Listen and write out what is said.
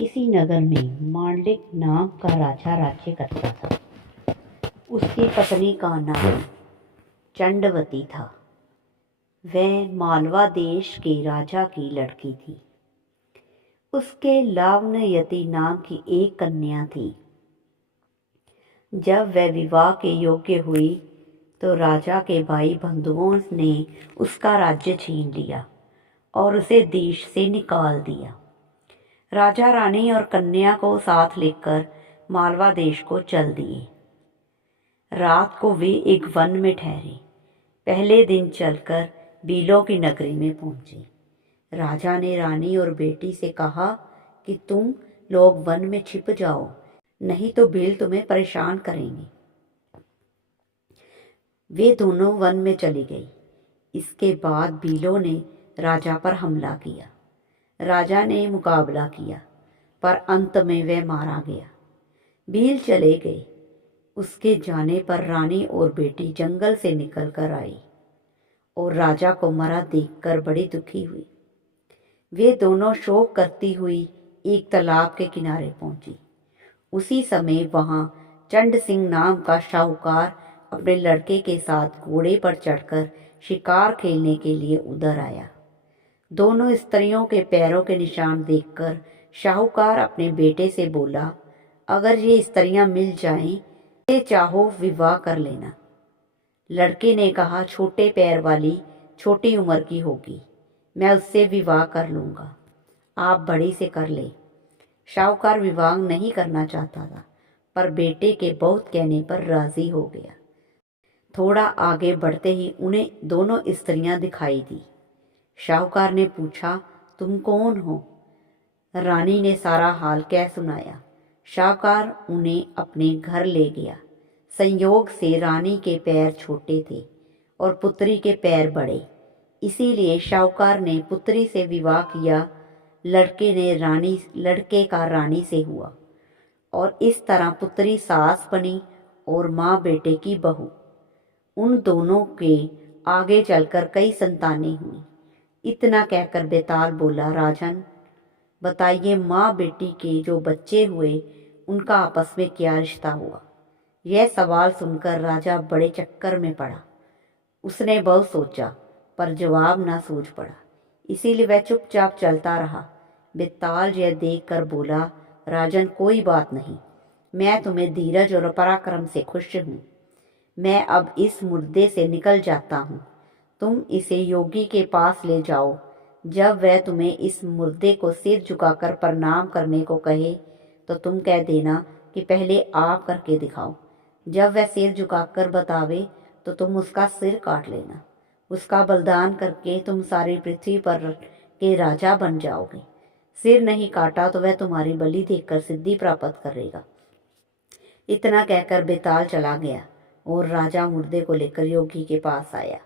किसी नगर में मांडलिक नाम का राजा राज्य करता था। उसकी पत्नी का नाम चंडवती था। वह मालवा देश के राजा की लड़की थी। उसके लावण्यवती नाम की एक कन्या थी। जब वह विवाह के योग्य हुई तो राजा के भाई बंधुओं ने उसका राज्य छीन लिया और उसे देश से निकाल दिया। राजा रानी और कन्या को साथ लेकर मालवा देश को चल दिए। रात को वे एक वन में ठहरे। पहले दिन चलकर बीलों की नगरी में पहुंचे। राजा ने रानी और बेटी से कहा कि तुम लोग वन में छिप जाओ, नहीं तो भील तुम्हें परेशान करेंगे। वे दोनों वन में चली गई। इसके बाद भीलों ने राजा पर हमला किया। राजा ने मुकाबला किया, पर अंत में वह मारा गया। भील चले गए। उसके जाने पर रानी और बेटी जंगल से निकल कर आई और राजा को मरा देखकर बड़ी दुखी हुई। वे दोनों शोक करती हुई एक तालाब के किनारे पहुंची। उसी समय वहां चंड सिंह नाम का शाहूकार अपने लड़के के साथ घोड़े पर चढ़कर शिकार खेलने के लिए उधर आया। दोनों स्त्रियों के पैरों के निशान देखकर शाहूकार अपने बेटे से बोला, अगर ये स्त्रियां मिल जाएं, तो चाहो विवाह कर लेना। लड़के ने कहा, छोटे पैर वाली छोटी उम्र की होगी, मैं उससे विवाह कर लूंगा, आप बड़ी से कर ले। शाहूकार विवाह नहीं करना चाहता था, पर बेटे के बहुत कहने पर राजी हो गया। थोड़ा आगे बढ़ते ही उन्हें दोनों स्त्रियां दिखाई दी। शाहूकार ने पूछा, तुम कौन हो? रानी ने सारा हाल कह सुनाया। शाहूकार उन्हें अपने घर ले गया। संयोग से रानी के पैर छोटे थे और पुत्री के पैर बड़े, इसीलिए शाहूकार ने पुत्री से विवाह किया। लड़के का रानी से हुआ और इस तरह पुत्री सास बनी और माँ बेटे की बहू। उन दोनों के आगे चलकर कई संतानें हुई। इतना कहकर बेताल बोला, राजन बताइए, माँ बेटी के जो बच्चे हुए उनका आपस में क्या रिश्ता हुआ? यह सवाल सुनकर राजा बड़े चक्कर में पड़ा। उसने बहुत सोचा पर जवाब ना सूझ पड़ा, इसीलिए वह चुपचाप चलता रहा। बेताल यह देखकर बोला, राजन कोई बात नहीं, मैं तुम्हें धीरज और पराक्रम से खुश हूँ। मैं अब इस मुर्दे से निकल जाता हूँ। तुम इसे योगी के पास ले जाओ। जब वह तुम्हें इस मुर्दे को सिर झुकाकर प्रणाम करने को कहे तो तुम कह देना कि पहले आप करके दिखाओ। जब वह सिर झुकाकर बतावे तो तुम उसका सिर काट लेना। उसका बलिदान करके तुम सारी पृथ्वी पर के राजा बन जाओगे। सिर नहीं काटा तो वह तुम्हारी बलि देकर सिद्धि प्राप्त करेगा। इतना कहकर बेताल चला गया और राजा मुर्दे को लेकर योगी के पास आया।